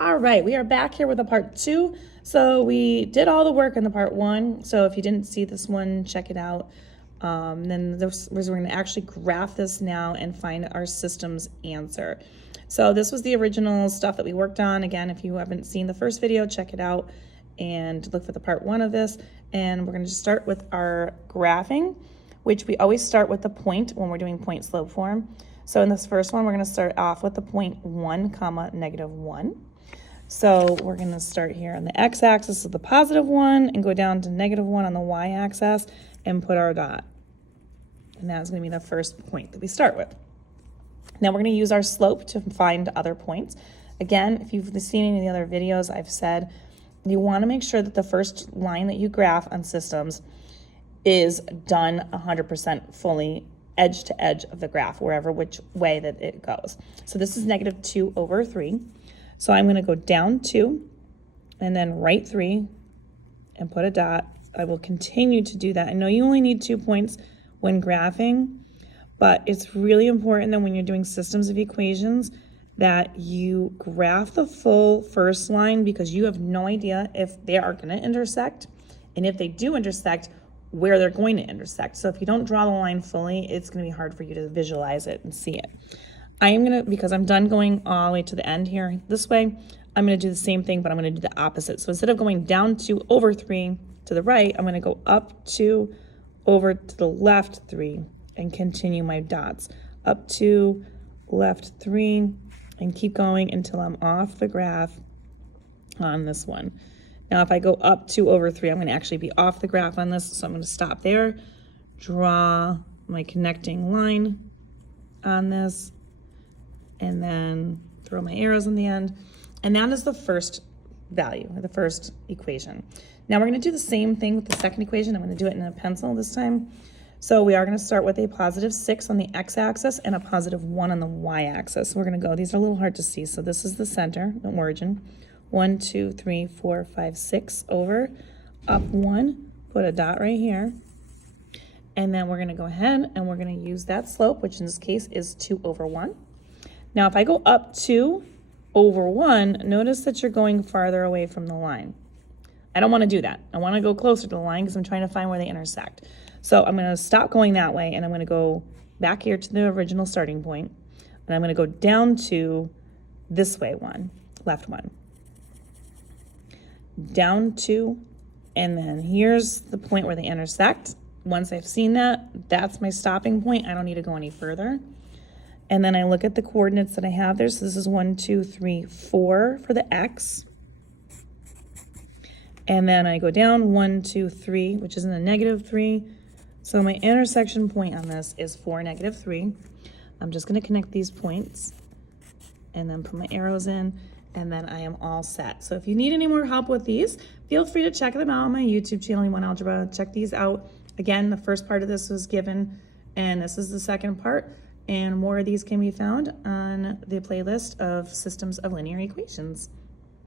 All right, we are back here with a part 2. So we did all the work in the part 1. So if you didn't see this one, check it out. Then we're going to actually graph this now and find our system's answer. So this was the original stuff that we worked on. Again, if you haven't seen the first video, check it out and look for the part 1 of this. And we're going to just start with our graphing, which we always start with the point when we're doing point slope form. So in this first one, we're going to start off with the point 1 comma negative 1. So we're going to start here on the x-axis of the positive 1 and go down to negative 1 on the y-axis and put our dot. And that's going to be the first point that we start with. Now we're going to use our slope to find other points. Again, if you've seen any of the other videos, I've said you want to make sure that the first line that you graph on systems is done 100% fully edge to edge of the graph, which way that it goes. So this is negative 2 over 3. So I'm going to go down 2 and then right 3 and put a dot. I will continue to do that. I know you only need 2 points when graphing, but it's really important that when you're doing systems of equations that you graph the full first line, because you have no idea if they are going to intersect, and if they do intersect, where they're going to intersect. So if you don't draw the line fully, it's going to be hard for you to visualize it and see it. I am going to, because I'm done going all the way to the end here this way, I'm going to do the same thing, but I'm going to do the opposite. So instead of going down 2 over 3 to the right, I'm going to go up 2 over to the left 3 and continue my dots. Up 2, left 3, and keep going until I'm off the graph on this one. Now if I go up 2 over 3, I'm going to actually be off the graph on this, so I'm going to stop there, draw my connecting line on this, and then throw my arrows in the end. And that is the first value, the first equation. Now we're going to do the same thing with the second equation. I'm going to do it in a pencil this time. So we are going to start with a positive 6 on the x-axis and a positive 1 on the y-axis. We're going to go, these are a little hard to see, so this is the center, the origin. 1, 2, 3, 4, 5, 6 over, up 1, put a dot right here. And then we're going to go ahead and we're going to use that slope, which in this case is 2 over 1. Now, if I go up 2 over 1, notice that you're going farther away from the line. I don't want to do that. I want to go closer to the line because I'm trying to find where they intersect. So I'm going to stop going that way, and I'm going to go back here to the original starting point, and I'm going to go down to this way 1, left 1. Down 2, and then here's the point where they intersect. Once I've seen that, that's my stopping point. I don't need to go any further. And then I look at the coordinates that I have there. So this is 1, 2, 3, 4 for the x. And then I go down 1, 2, 3, which is in the negative 3. So my intersection point on this is 4, negative 3. I'm just going to connect these points and then put my arrows in, and then I am all set. So if you need any more help with these, feel free to check them out on my YouTube channel, You Want Algebra. Check these out. Again, the first part of this was given, and this is the second part. And more of these can be found on the playlist of Systems of Linear Equations.